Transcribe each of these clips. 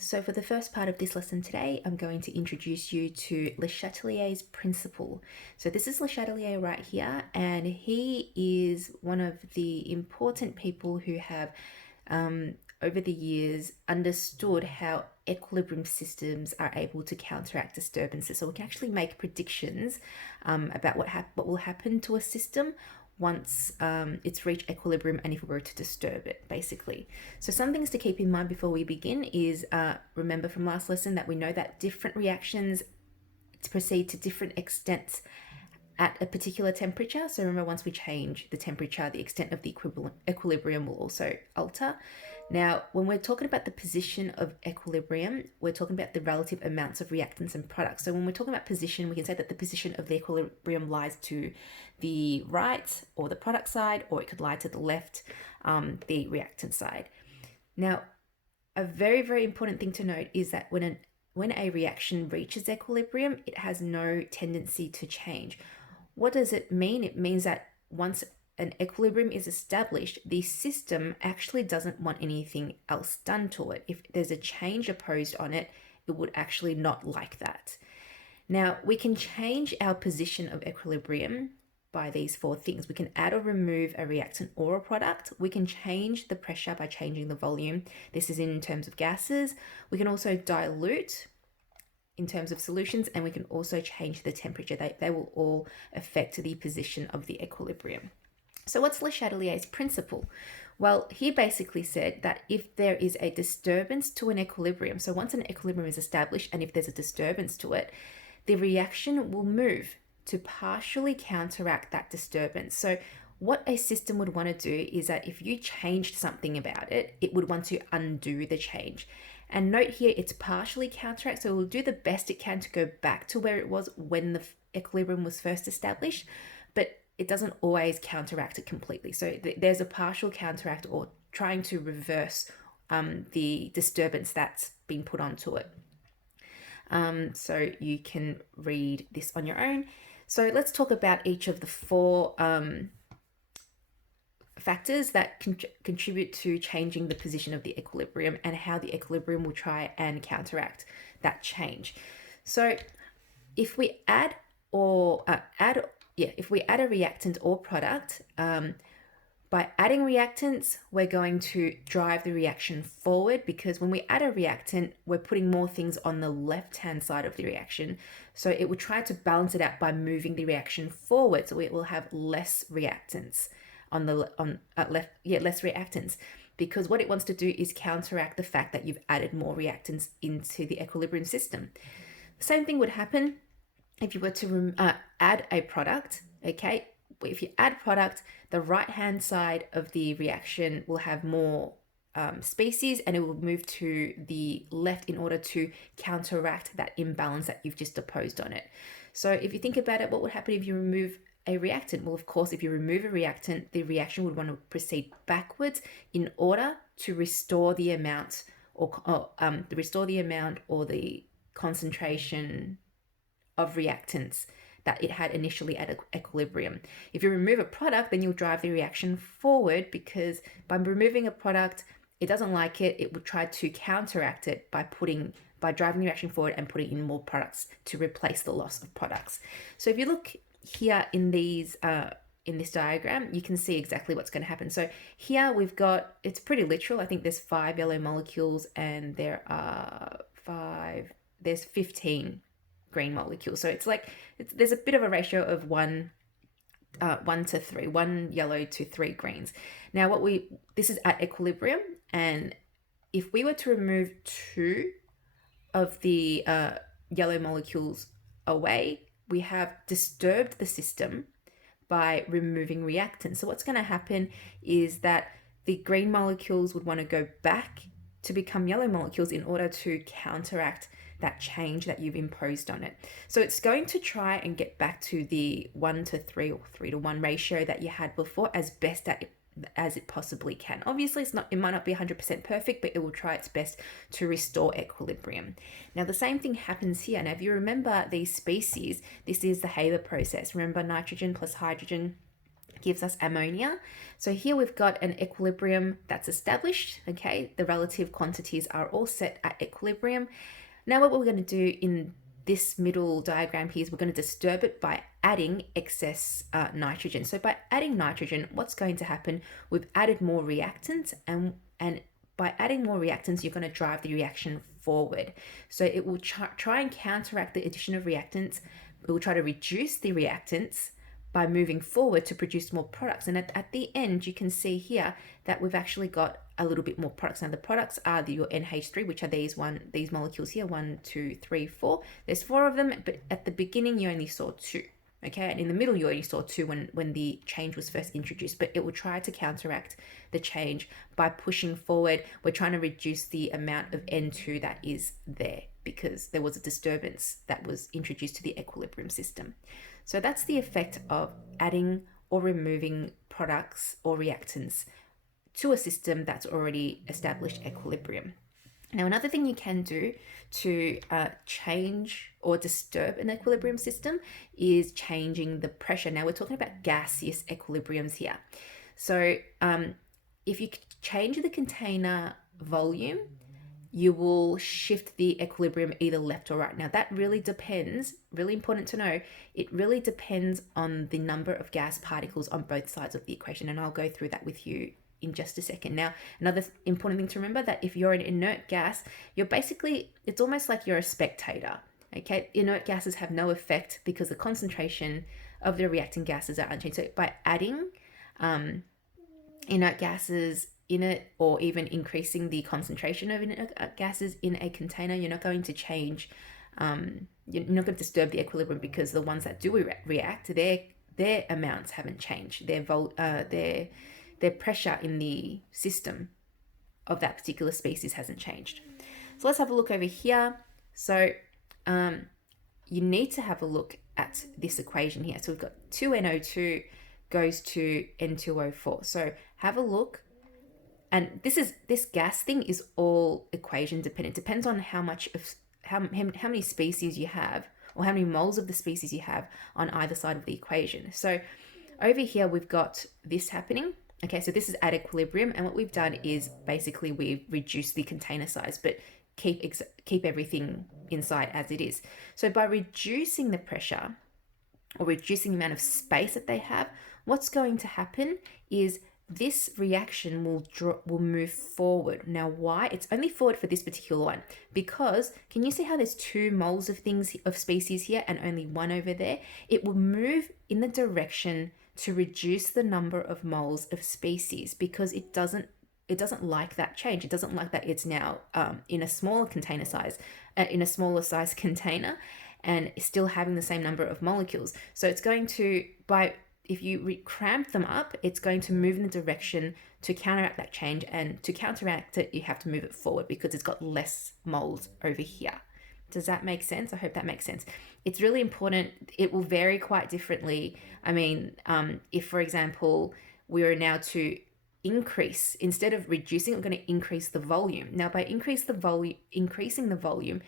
So for the first part of this lesson today, I'm going to introduce you to Le Chatelier's principle. So this is Le Chatelier right here, and he is one of the important people who have, over the years, understood how equilibrium systems are able to counteract disturbances. So we can actually make predictions about what will happen to a system once it's reached equilibrium and if we were to disturb it, basically. So some things to keep in mind before we begin is remember from last lesson that we know that different reactions proceed to different extents at a particular temperature. So remember, once we change the temperature, the extent of the equilibrium will also alter. Now, when we're talking about the position of equilibrium, we're talking about the relative amounts of reactants and products. So when we're talking about position, we can say that the position of the equilibrium lies to the right or the product side, or it could lie to the left, the reactant side. Now, a very, very important thing to note is that when a reaction reaches equilibrium, it has no tendency to change. What does it mean? It means that once an equilibrium is established, the system actually doesn't want anything else done to it. If there's a change opposed on it, it would actually not like that. Now, we can change our position of equilibrium by these four things. We can add or remove a reactant or a product. We can change the pressure by changing the volume. This is in terms of gases. We can also dilute in terms of solutions, and we can also change the temperature. They will all affect the position of the equilibrium. So what's Le Chatelier's principle? Well, he basically said that if there is a disturbance to an equilibrium, so once an equilibrium is established and if there's a disturbance to it, the reaction will move to partially counteract that disturbance. So what a system would want to do is that if you changed something about it, it would want to undo the change. And note here, it's partially counteract, so it will do the best it can to go back to where it was when the equilibrium was first established, but it doesn't always counteract it completely. So there's a partial counteract or trying to reverse the disturbance that's been put onto it. So you can read this on your own. So let's talk about each of the four factors that contribute to changing the position of the equilibrium and how the equilibrium will try and counteract that change. So if we add a reactant or product, by adding reactants, we're going to drive the reaction forward, because when we add a reactant, we're putting more things on the left-hand side of the reaction. So it will try to balance it out by moving the reaction forward, so it will have less reactants less reactants, because what it wants to do is counteract the fact that you've added more reactants into the equilibrium system. The same thing would happen if you were to add a product, okay? If you add product, the right-hand side of the reaction will have more species, and it will move to the left in order to counteract that imbalance that you've just opposed on it. So if you think about it, what would happen if you remove a reactant? Well, of course, if you remove a reactant, the reaction would want to proceed backwards in order to restore the amount or the concentration of reactants that it had initially at equilibrium. If you remove a product, then you'll drive the reaction forward, because by removing a product, it doesn't like it. It would try to counteract it by driving the reaction forward and putting in more products to replace the loss of products. So if you look here in this diagram, you can see exactly what's going to happen. So here we've got, it's pretty literal. I think there's 5 yellow molecules and there's 15 green molecules. So there's a bit of a ratio of 1 to 3, 1 yellow to 3 greens. Now this is at equilibrium, and if we were to remove 2 of the yellow molecules away, we have disturbed the system by removing reactants. So what's going to happen is that the green molecules would want to go back to become yellow molecules in order to counteract that change that you've imposed on it. So it's going to try and get back to the 1 to 3 or 3 to 1 ratio that you had before as best as it possibly can. Obviously, it might not be 100% perfect, but it will try its best to restore equilibrium. Now, the same thing happens here. Now, if you remember these species, this is the Haber process. Remember, nitrogen plus hydrogen gives us ammonia. So here we've got an equilibrium that's established, okay? The relative quantities are all set at equilibrium. Now what we're going to do in this middle diagram here is we're going to disturb it by adding excess nitrogen. So by adding nitrogen, what's going to happen? We've added more reactants, and by adding more reactants, you're going to drive the reaction forward. So it will try and counteract the addition of reactants. It will try to reduce the reactants by moving forward to produce more products. And at the end, you can see here that we've actually got a little bit more products. Now the products are your NH3, which are these molecules here, 1, 2, 3, 4. There's 4 of them, but at the beginning you only saw 2. Okay, and in the middle you only saw 2 when the change was first introduced, but it will try to counteract the change by pushing forward. We're trying to reduce the amount of N2 that is there because there was a disturbance that was introduced to the equilibrium system. So that's the effect of adding or removing products or reactants to a system that's already established equilibrium. Now, another thing you can do to change or disturb an equilibrium system is changing the pressure. Now, we're talking about gaseous equilibriums here. So if you change the container volume, you will shift the equilibrium either left or right. Now that really depends, really important to know, it really depends on the number of gas particles on both sides of the equation, and I'll go through that with you in just a second. Now, another important thing to remember, that if you're an inert gas, you're basically, it's almost like you're a spectator, okay? Inert gases have no effect because the concentration of the reacting gases are unchanged. So by adding inert gases in it, or even increasing the concentration of inert gases in a container, you're not going to change, you're not going to disturb the equilibrium, because the ones that do react, their amounts haven't changed. Their pressure in the system of that particular species hasn't changed. So let's have a look over here. So you need to have a look at this equation here. So we've got 2NO2 goes to N2O4. So have a look. And this gas thing is all equation dependent. It depends on how many species you have, or how many moles of the species you have on either side of the equation. So over here we've got this happening. Okay, so this is at equilibrium, and what we've done is basically we've reduced the container size, but keep everything inside as it is. So by reducing the pressure, or reducing the amount of space that they have, what's going to happen is this reaction will move forward. Now, why? It's only forward for this particular one, because can you see how there's 2 moles of species here and only 1 over there? It will move in the direction to reduce the number of moles of species, because it doesn't like that change. It doesn't like that it's now in a smaller container size, in a smaller size container, and still having the same number of molecules. So it's going to, if you cramp them up, it's going to move in the direction to counteract that change, and to counteract it, you have to move it forward because it's got less moles over here. Does that make sense? I hope that makes sense. It's really important. It will vary quite differently. I mean, if, for example, we are now to increase, instead of reducing, we're going to increase the volume. Now, by increasing the volume,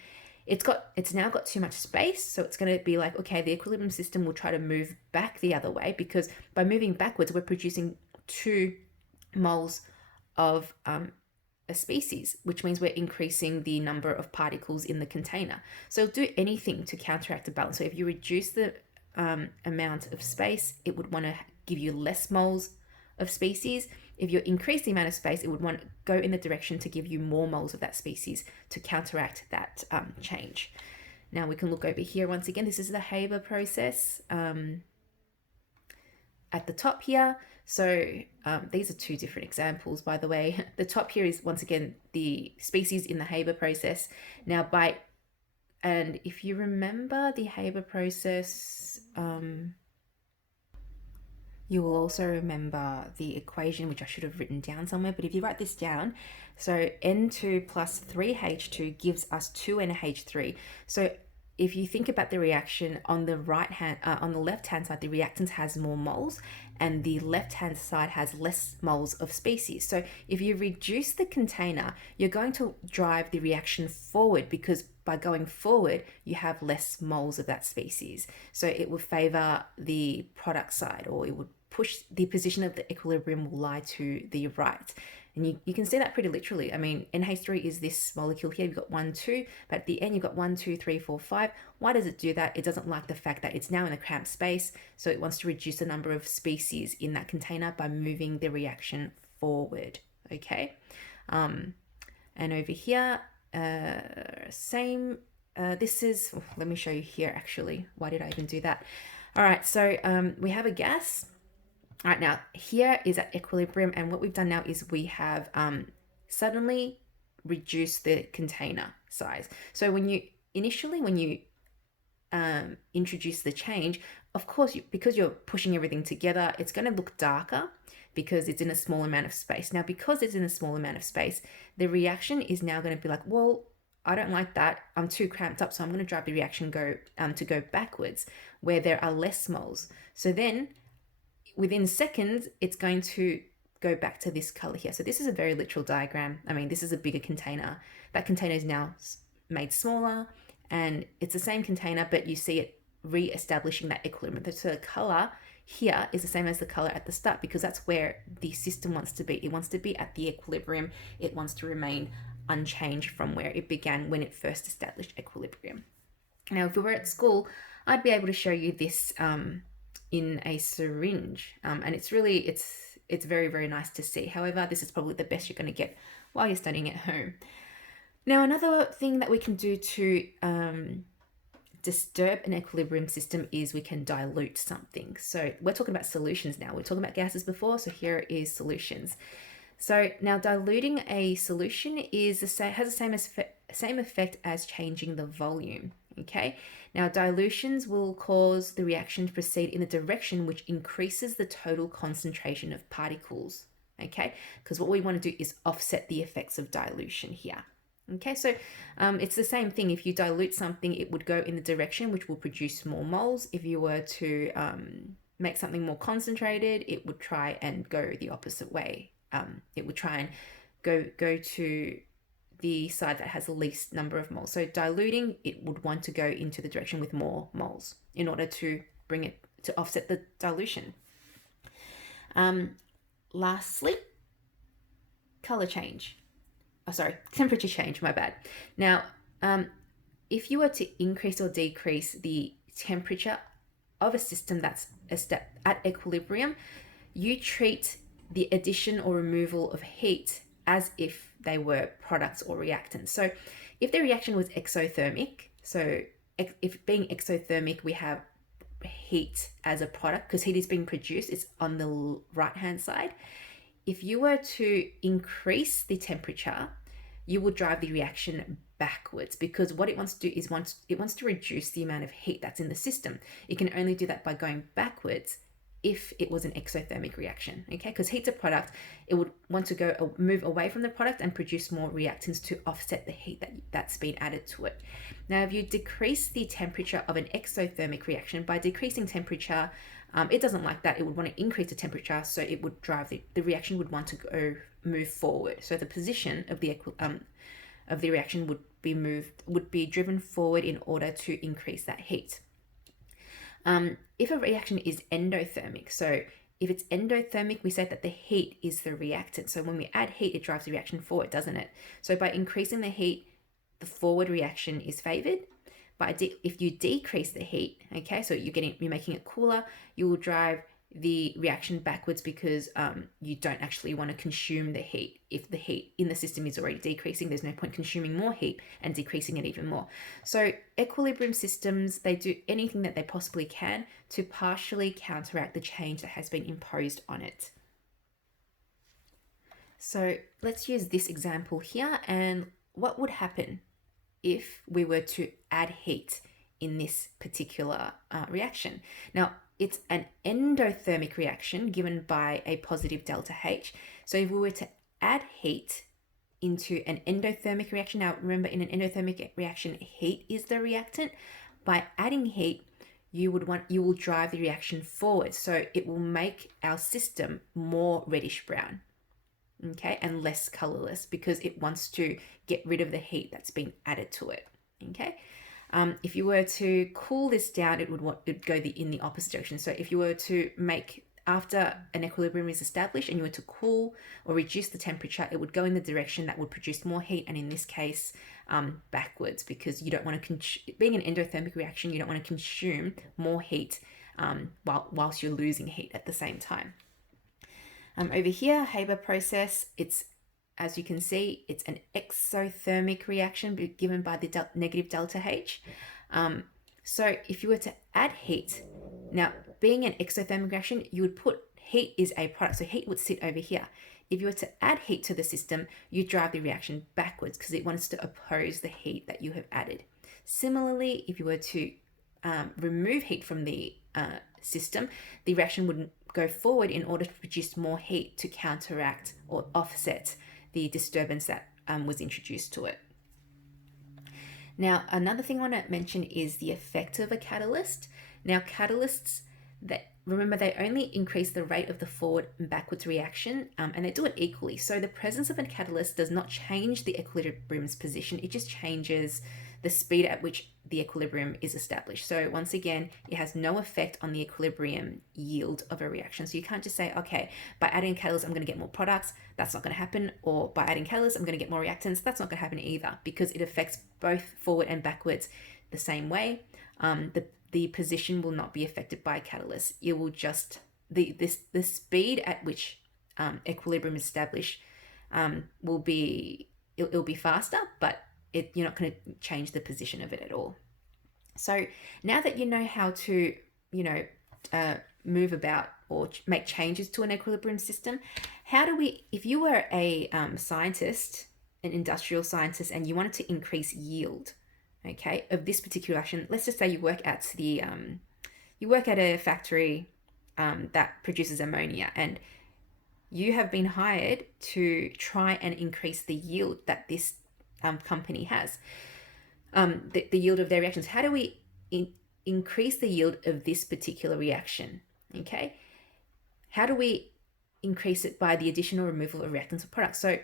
it's now got too much space, so it's going to be like, okay, the equilibrium system will try to move back the other way, because by moving backwards, we're producing 2 moles of a species, which means we're increasing the number of particles in the container. So it'll do anything to counteract the balance. So if you reduce the amount of space, it would want to give you less moles of species. If you increase the amount of space, it would want to go in the direction to give you more moles of that species to counteract that change. Now we can look over here once again. This is the Haber process at the top here. So these are 2 different examples, by the way. The top here is, once again, the species in the Haber process. Now and if you remember the Haber process, you will also remember the equation, which I should have written down somewhere, but if you write this down, so N2 plus 3H2 gives us 2NH3. So if you think about the reaction on the on the left-hand side, the reactant has more moles, and the left-hand side has less moles of species. So if you reduce the container, you're going to drive the reaction forward, because by going forward, you have less moles of that species. So it would favor the product side, or it would push the position of the equilibrium will lie to the right. And you can see that pretty literally. I mean, NH3 is this molecule here. You've got 1, 2, but at the end you've got 1, 2, 3, 4, 5. Why does it do that? It doesn't like the fact that it's now in a cramped space, so it wants to reduce the number of species in that container by moving the reaction forward. Okay, and over here, same. This is. Let me show you here. Actually, why did I even do that? All right, so we have a gas. All right, now here is at equilibrium, and what we've done now is we have suddenly reduced the container size. So when you introduce the change, of course, because you're pushing everything together, it's going to look darker because it's in a small amount of space. Now, because it's in a small amount of space, the reaction is now going to be like, well, I don't like that. I'm too cramped up, so I'm going to drive the reaction to go backwards where there are less moles. So then within seconds, it's going to go back to this color here. So this is a very literal diagram. I mean, this is a bigger container. That container is now made smaller, and it's the same container, but you see it re-establishing that equilibrium. So the color here is the same as the color at the start, because that's where the system wants to be. It wants to be at the equilibrium. It wants to remain unchanged from where it began when it first established equilibrium. Now, if we were at school, I'd be able to show you this in a syringe, and it's very, very nice to see. However, this is probably the best you're going to get while you're studying at home. Now, another thing that we can do to disturb an equilibrium system is we can dilute something. So we're talking about solutions now. We're talking about gases before, so here is solutions. So now diluting a solution has the same effect as changing the volume. Okay, now dilutions will cause the reaction to proceed in a direction which increases the total concentration of particles. Okay, because what we want to do is offset the effects of dilution here. Okay, so it's the same thing. If you dilute something, it would go in the direction which will produce more moles. If you were to make something more concentrated, it would try and go the opposite way. It would try and go to the side that has the least number of moles. So diluting, it would want to go into the direction with more moles in order to bring it to offset the dilution. Lastly, color change. Temperature change, my bad. Now, if you were to increase or decrease the temperature of a system that's at equilibrium, you treat the addition or removal of heat as if they were products or reactants. So if the reaction was exothermic, so if being exothermic, we have heat as a product because heat is being produced, it's on the right-hand side. If you were to increase the temperature, you will drive the reaction backwards, because what it wants to do is it wants to reduce the amount of heat that's in the system. It can only do that by going backwards if it was an exothermic reaction, okay? Because heat's a product, it would want to move away from the product and produce more reactants to offset the heat that's been added to it. Now, if you decrease the temperature of an exothermic reaction, by decreasing temperature, it doesn't like that. It would want to increase the temperature, so it would drive the reaction would want to move forward. So the position of the reaction would be driven forward in order to increase that heat. If a reaction is endothermic, so if it's endothermic, we say that the heat is the reactant. So when we add heat, it drives the reaction forward, doesn't it? So by increasing the heat, the forward reaction is favored. But if you decrease the heat, okay, so you're making it cooler, you will drive the reaction backwards, because you don't actually want to consume the heat. If the heat in the system is already decreasing, there's no point consuming more heat and decreasing it even more. So equilibrium systems, they do anything that they possibly can to partially counteract the change that has been imposed on it. So let's use this example here, and what would happen if we were to add heat in this particular reaction. Now, it's an endothermic reaction given by a positive delta H. So if we were to add heat into an endothermic reaction, now remember, in an endothermic reaction, heat is the reactant. By adding heat, you will drive the reaction forward. So it will make our system more reddish brown, okay, and less colorless, because it wants to get rid of the heat that's been added to it, okay. If you were to cool this down, it would go in the opposite direction. So if you were to make after an equilibrium is established and you were to cool or reduce the temperature, it would go in the direction that would produce more heat, and in this case, backwards, because you don't want to, being an endothermic reaction, you don't want to consume more heat whilst you're losing heat at the same time. Over here, Haber process, it's, as you can see, it's an exothermic reaction given by the negative delta H. So if you were to add heat, now being an exothermic reaction, you would put heat is a product, so heat would sit over here. If you were to add heat to the system, you drive the reaction backwards because it wants to oppose the heat that you have added. Similarly, if you were to remove heat from the system, the reaction would go forward in order to produce more heat to counteract or offset the disturbance that was introduced to it. Now, another thing I want to mention is the effect of a catalyst. Now, catalysts, remember, they only increase the rate of the forward and backwards reaction, and they do it equally. So the presence of a catalyst does not change the equilibrium's position. It just changes the speed at which the equilibrium is established. So once again, it has no effect on the equilibrium yield of a reaction. So you can't just say, okay, by adding catalyst, I'm going to get more products. That's not going to happen. Or by adding catalyst, I'm going to get more reactants. That's not going to happen either, because it affects both forward and backwards the same way. The position will not be affected by a catalyst. It will just, the speed at which equilibrium is established will be, it'll be faster, but you're not going to change the position of it at all. So now that you know how to, move about or make changes to an equilibrium system, how do we, if you were a scientist, an industrial scientist, and you wanted to increase yield, okay, of this particular action, let's just say you work at a factory that produces ammonia, and you have been hired to try and increase the yield that this company has, the yield of their reactions. How do we increase the yield of this particular reaction? Okay, how do we increase it? By the addition or removal of reactants or products. So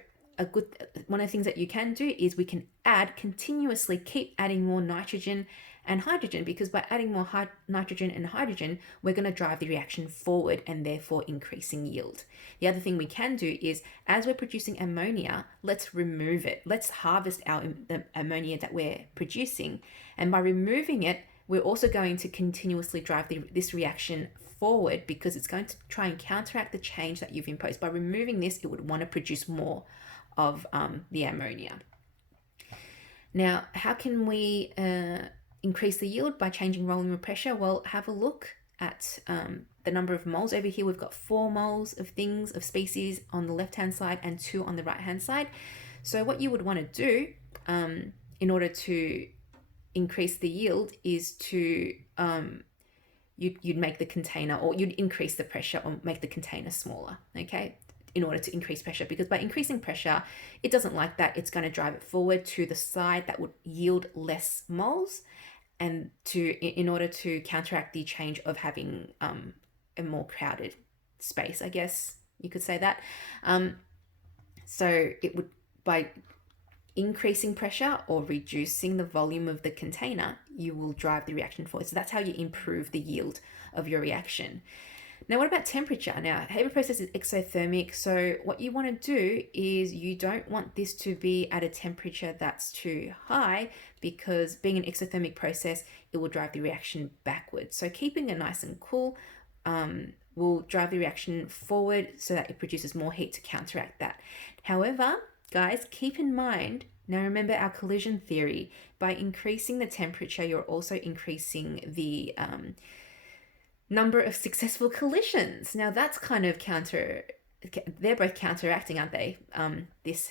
one of the things that you can do is we can continuously keep adding more nitrogen and hydrogen, because by adding more nitrogen and hydrogen, we're going to drive the reaction forward and therefore increasing yield. The other thing we can do is, as we're producing ammonia, let's remove it. Let's harvest the ammonia that we're producing. And by removing it, we're also going to continuously drive this reaction forward, because it's going to try and counteract the change that you've imposed. By removing this, it would want to produce more of the ammonia. Now, how can we increase the yield? By changing volume of pressure. Well, have a look at the number of moles. Over here, we've got 4 moles of species on the left-hand side and 2 on the right-hand side. So what you would want to do in order to increase the yield is to, you'd make the container, or you'd increase the pressure or make the container smaller, okay, in order to increase pressure, because by increasing pressure, it doesn't like that. It's going to drive it forward to the side that would yield less moles, and in order to counteract the change of having a more crowded space, I guess you could say that. So it would, by increasing pressure or reducing the volume of the container, you will drive the reaction forward. So that's how you improve the yield of your reaction. Now, what about temperature? Now, Haber process is exothermic. So what you want to do is, you don't want this to be at a temperature that's too high, because being an exothermic process, it will drive the reaction backwards. So keeping it nice and cool will drive the reaction forward so that it produces more heat to counteract that. However, guys, keep in mind, now remember our collision theory, by increasing the temperature, you're also increasing the number of successful collisions. Now that's kind of they're both counteracting, aren't they? This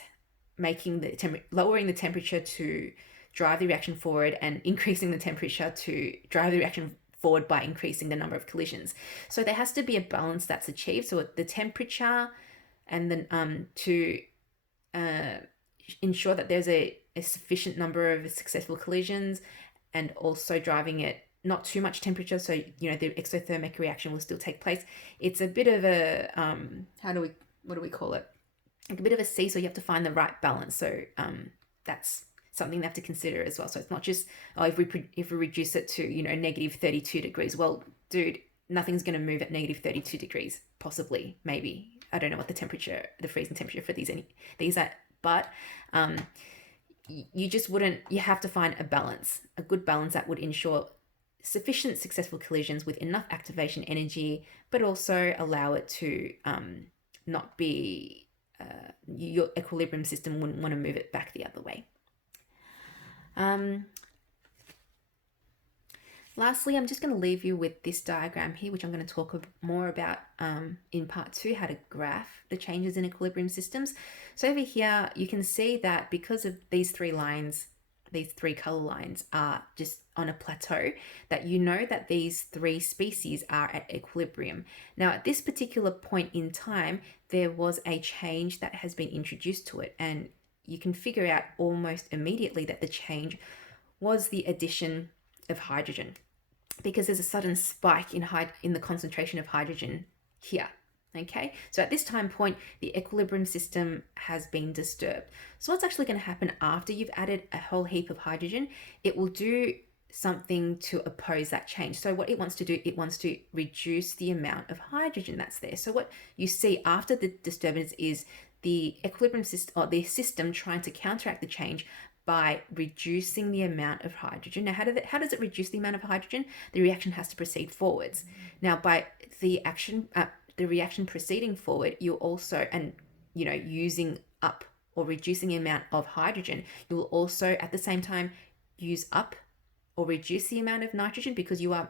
making lowering the temperature to drive the reaction forward, and increasing the temperature to drive the reaction forward by increasing the number of collisions. So there has to be a balance that's achieved. So the temperature, and then to ensure that there's a sufficient number of successful collisions, and also driving it not too much temperature, so the exothermic reaction will still take place. It's a bit of a what do we call it? Like a bit of a seesaw. You have to find the right balance. So that's something they have to consider as well. So it's not just, if we reduce it to negative 32 degrees. Well, dude, nothing's going to move at negative 32 degrees, possibly, maybe. I don't know what the freezing temperature for these are, but you just wouldn't, you have to find a good balance that would ensure sufficient successful collisions with enough activation energy, but also allow it to not be, your equilibrium system wouldn't want to move it back the other way. Lastly, I'm just going to leave you with this diagram here, which I'm going to talk more about in part 2, how to graph the changes in equilibrium systems. So over here, you can see that because of these 3 lines, these 3 color lines are just on a plateau, that you know that these 3 species are at equilibrium. Now, at this particular point in time, there was a change that has been introduced to it, and you can figure out almost immediately that the change was the addition of hydrogen, because there's a sudden spike in the concentration of hydrogen here. Okay, so at this time point, the equilibrium system has been disturbed. So what's actually going to happen after you've added a whole heap of hydrogen? It will do something to oppose that change. So what it wants to do, it wants to reduce the amount of hydrogen that's there. So what you see after the disturbance is the equilibrium system, or the system, trying to counteract the change by reducing the amount of hydrogen. Now, how does it reduce the amount of hydrogen? The reaction has to proceed forwards. Now, by the reaction proceeding forward, you also, and using up or reducing the amount of hydrogen, you will also at the same time use up or reduce the amount of nitrogen, because you are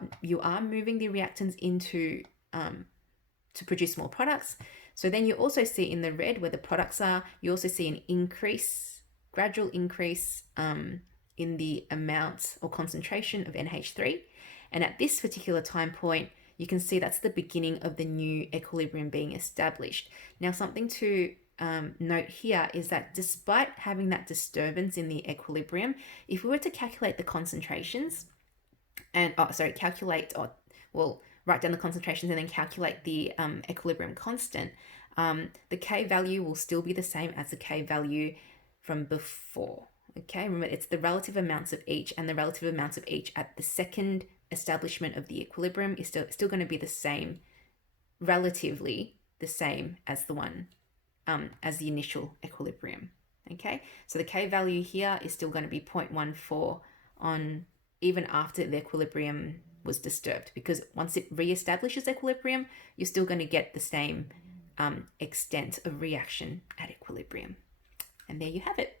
moving the reactants into to produce more products. So then you also see in the red where the products are, you also see an gradual increase in the amount or concentration of NH3. And at this particular time point, you can see that's the beginning of the new equilibrium being established. Now, something to note here is that despite having that disturbance in the equilibrium, if we were to calculate the concentrations and, write down the concentrations and then calculate the equilibrium constant, the K value will still be the same as the K value from before. Okay, remember, it's the relative amounts of each, and the relative amounts of each at the second establishment of the equilibrium is still going to be the same, relatively the same as the one as the initial equilibrium. Okay, so the K value here is still going to be 0.14 on even after the equilibrium was disturbed, because once it reestablishes equilibrium, you're still going to get the same extent of reaction at equilibrium. And there you have it.